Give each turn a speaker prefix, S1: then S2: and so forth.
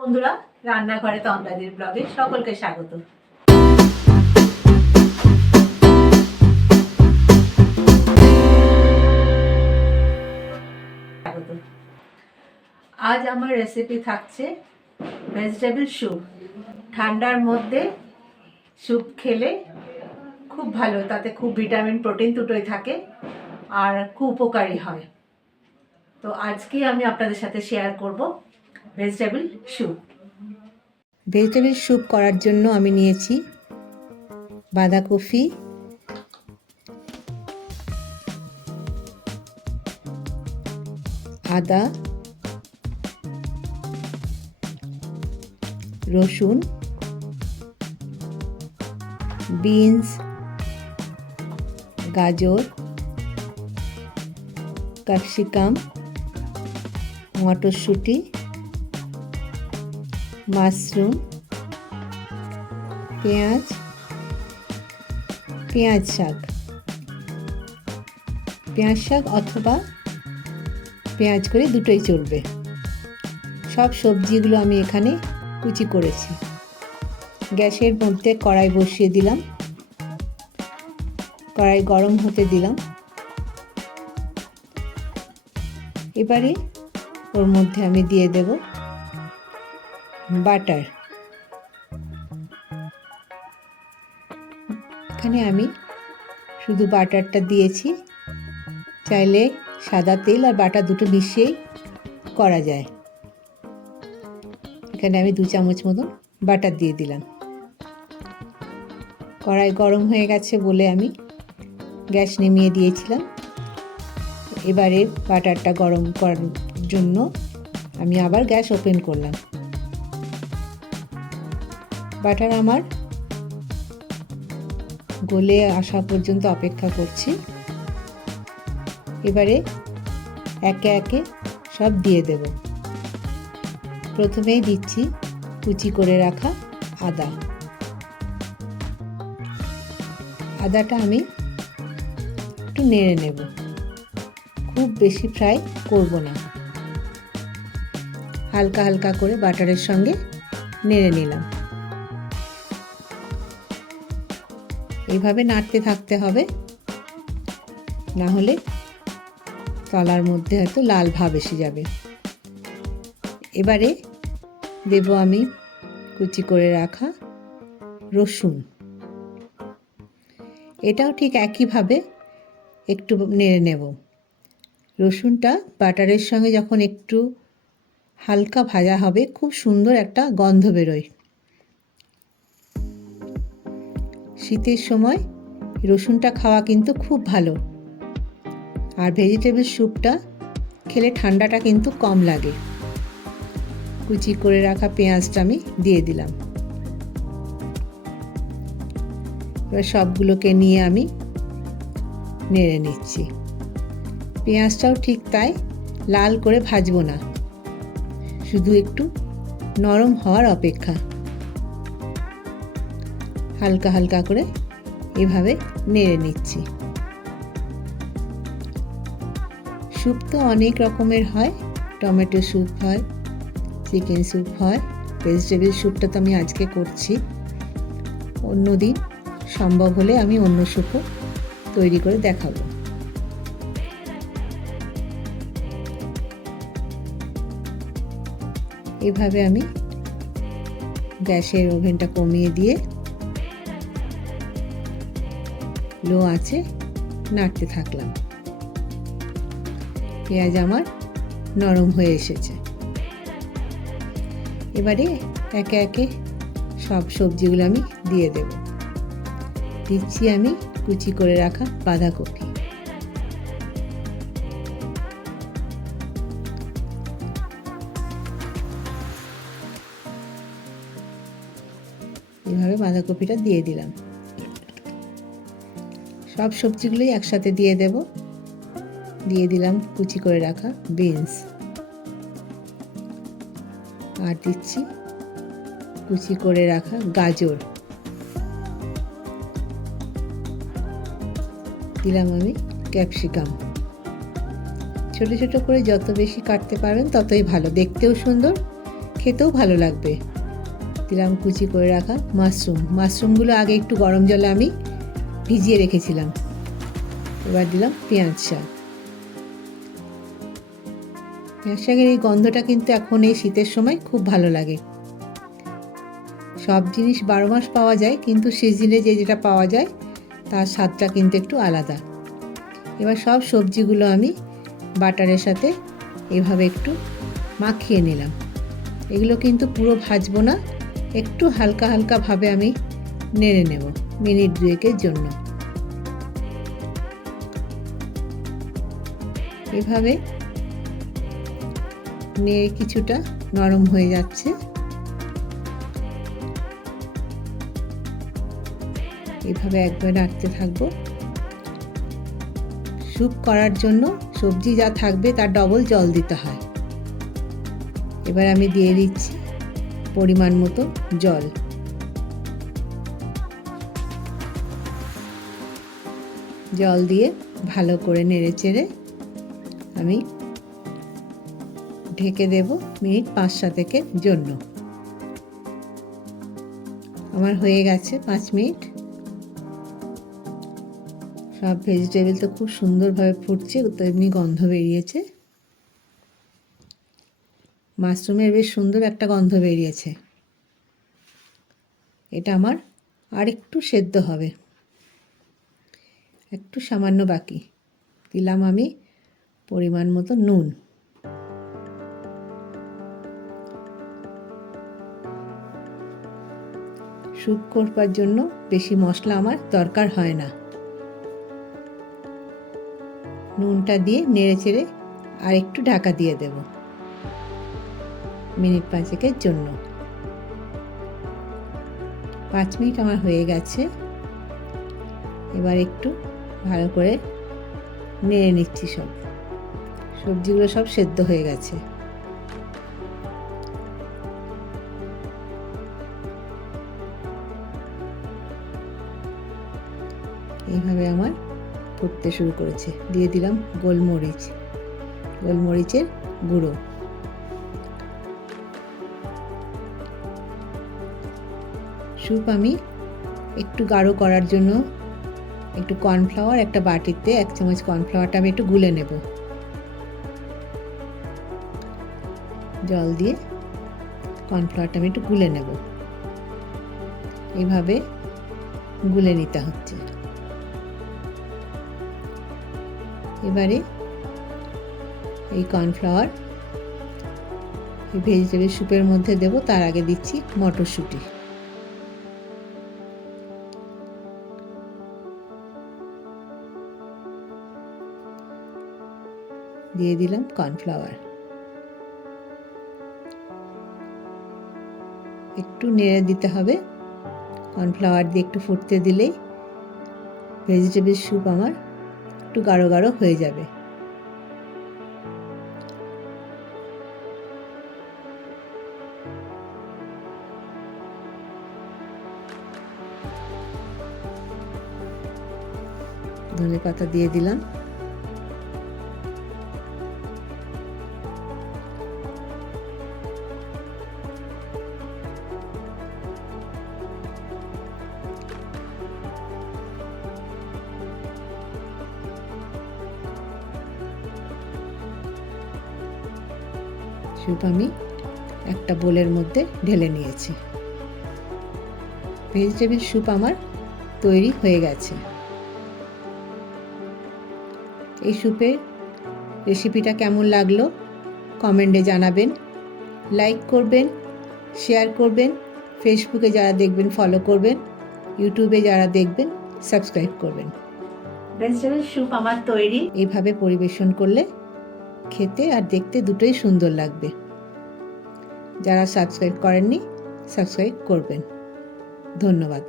S1: বন্ধুরা, রান্নাঘরে তন্দ্রাদির ব্লগে সকলকে স্বাগত। আজ আমার রেসিপি থাকছে ভেজিটেবল স্যুপ ঠান্ডার মধ্যে স্যুপ খেলে খুব ভালো, তাতে খুব ভিটামিন প্রোটিন দুটোই থাকে আর খুব উপকারী হয়। তো আজকে আমি আপনাদের সাথে শেয়ার করব ভেজিটেবল স্যুপ।
S2: ভেজিটেবল স্যুপ করার জন্য আমি নিয়েছি বাঁধাকপি, আদা, রসুন, বিনস, গাজর, ক্যাপসিকাম, মটরশুঁটি মাশরুম, পেঁয়াজ পেঁয়াজ শাক। পেঁয়াজ শাক অথবা পেঁয়াজ করে দুটোই চলবে। সব সবজিগুলো আমি এখানে কুচি করেছি। গ্যাসের মধ্যে কড়াই বসিয়ে দিলাম। কড়াই গরম হতে দিলাম। এবারে ওর মধ্যে আমি দিয়ে দেব বাটার। এখানে আমি শুধু বাটারটা দিয়েছি। চাইলে সাদা তেল আর বাটার দুটো মিশিয়েই করা যায়। এখানে আমি দু চামচ মতন বাটার দিয়ে দিলাম। কড়াই গরম হয়ে গেছে বলে আমি গ্যাস নিমিয়ে দিয়েছিলাম। এবারে বাটারটা গরম করার জন্য আমি আবার গ্যাস ওপেন করলাম। বাটার আমার গলে আসা পর্যন্ত অপেক্ষা করছি। এবারে একে একে সব দিয়ে দেব। প্রথমেই দিচ্ছি কুচি করে রাখা আদা। আদাটা আমি একটু নেড়ে নেব। খুব বেশি ফ্রাই করব না। হালকা হালকা করে বাটারের সঙ্গে নেড়ে নিলাম। এইভাবে নাড়তে থাকতে হবে। না হলে তলার মধ্যে হয়তো লাল ভাব এসে যাবে। এবারে দেব আমি কুচি করে রাখা রসুন। এটাও ঠিক একইভাবে একটু নেড়ে নেব। রসুনটা বাটারের সঙ্গে যখন একটু হালকা ভাজা হবে, খুব সুন্দর একটা গন্ধ বেরোয়। শীতের সময় রসুনটা খাওয়া কিন্তু খুব ভালো। আর ভেজিটেবল স্যুপটা খেলে ঠান্ডাটা কিন্তু কম লাগে। কুচি করে রাখা পেঁয়াজটা আমি দিয়ে দিলাম। এবার সবগুলোকে নিয়ে আমি নেড়ে নিচ্ছি। পেঁয়াজটাও ঠিক তাই লাল করে ভাজবো না। শুধু একটু নরম হওয়ার অপেক্ষা। হালকা হালকা করে এভাবে নেড়ে নিচ্ছি। স্যুপ তো অনেক রকমের হয়। টমেটো স্যুপ হয়, চিকেন স্যুপ হয়, ভেজিটেবল স্যুপটা তো আমি আজকে করছি। অন্য দিন সম্ভব হলে আমি অন্য স্যুপও তৈরি করে দেখাবো। এভাবে আমি গ্যাসের ওভেনটা কমিয়ে দিয়ে লো আছে, নাড়তে থাকলাম। পেঁয়াজ আমার নরম হয়ে এসেছে। এবারে একে একে সব সবজিগুলো আমি দিয়ে দেব। দিচ্ছি আমি কুচি করে রাখা বাঁধাকপি। এভাবে বাঁধাকপিটা দিয়ে দিলাম। সব সবজিগুলোই একসাথে দিয়ে দেব। দিয়ে দিলাম কুচি করে রাখা বিনস। আর দিচ্ছি কুচি করে রাখা গাজর। দিলাম আমি ক্যাপসিকাম। ছোট ছোট করে যত বেশি কাটতে পারবেন ততই ভালো। দেখতেও সুন্দর, খেতেও ভালো লাগবে। দিলাম কুচি করে রাখা মাশরুম। মাশরুমগুলো আগে একটু গরম জলে আমি ভিজিয়ে রেখেছিলাম। এবার দিলাম পেঁয়াজ শাক। পেঁয়াজ শাকের এই গন্ধটা কিন্তু এখন এই শীতের সময় খুব ভালো লাগে। সব জিনিস বারো মাস পাওয়া যায়, কিন্তু সিজনে যে যেটা পাওয়া যায়, তার স্বাদটা কিন্তু একটু আলাদা। এবার সব সবজিগুলো আমি বাটারের সাথে এভাবে একটু মাখিয়ে নিলাম। এগুলো কিন্তু পুরো ভাজবো না, একটু হালকা হালকাভাবে আমি নেড়ে নেব, মিনিট দুয়েকের জন্য। এভাবে নেড়ে কিছুটা নরম হয়ে যাচ্ছে। এভাবে একবার নাড়তে থাকব। স্যুপ করার জন্য সবজি যা থাকবে তার ডবল জল দিতে হয়। এবার আমি দিয়ে দিচ্ছি পরিমাণ মতো জল। জল দিয়ে ভালো করে নেড়ে চেড়ে আমি ঢেকে দেব মিনিট পাঁচ সাতেকের জন্য। আমার হয়ে গেছে পাঁচ মিনিট। সব ভেজিটেবল তো খুব সুন্দরভাবে ফুটছে, তো এমনি গন্ধ বেরিয়েছে। মাশরুমের বেশ সুন্দর একটা গন্ধ বেরিয়েছে। এটা আমার আর একটু সেদ্ধ হবে। একটু সামান্য বাকি। দিলাম আমি পরিমাণ মতো নুন। স্যুপ করবার জন্য বেশি মশলা আমার দরকার হয় না। নুনটা দিয়ে নেড়ে চেড়ে আর একটু ঢাকা দিয়ে দেব। মিনিট পাঁচেকের জন্য। পাঁচ মিনিট আমার হয়ে গেছে। এবার একটু ভালো করে নেড়ে নিচ্ছি সব। সবজিগুলো সব সেদ্ধ হয়ে গেছে। এইভাবে আমার ফুটতে শুরু করেছে। দিয়ে দিলাম গোলমরিচ। গোলমরিচের গুঁড়ো। স্যুপ আমি একটু গাঢ় করার জন্য একটু কর্নফ্লাওয়ার একটা বাটিতে এক চামচ কর্নফ্লাওয়ারটা আমি একটু গুলে নেব। জল দিয়ে কর্নফ্লাওয়ারটা আমি একটু গুলে নেব। এইভাবে গুলে নিতে হচ্ছে। এবারে এই কর্নফ্লাওয়ার এই ভেজিটেবল স্যুপের মধ্যে দেব, তার আগে দিচ্ছি মটরশুঁটি। দিয়ে দিলাম কর্নফ্লাওয়ার। একটু নেড়ে দিতে হবে। কর্নফ্লাওয়ার দিয়ে একটু ফুটতে দিলেই ভেজিটেবল স্যুপ আমার একটু গাঢ় গাঢ় হয়ে যাবে। ধনে পাতা দিয়ে দিলাম। স্যুপ আমি একটা বোলের মধ্যে ঢেলে নিয়েছি। ভেজিটেবিল স্যুপ আমার তৈরি হয়ে গেছে। এই স্যুপের রেসিপিটা কেমন লাগল কমেন্টে জানাবেন। লাইক করবেন শেয়ার করবেন ফেসবুকে যারা দেখবেন ফলো করবেন ইউটিউবে যারা দেখবেন সাবস্ক্রাইব করবেন।
S1: ভেজিটেবল স্যুপ আমার তৈরি।
S2: এইভাবে পরিবেশন করলে খেতে আর দেখতে দুটোই সুন্দর লাগবে। যারা সাবস্ক্রাইব করেননি সাবস্ক্রাইব করবেন। ধন্যবাদ।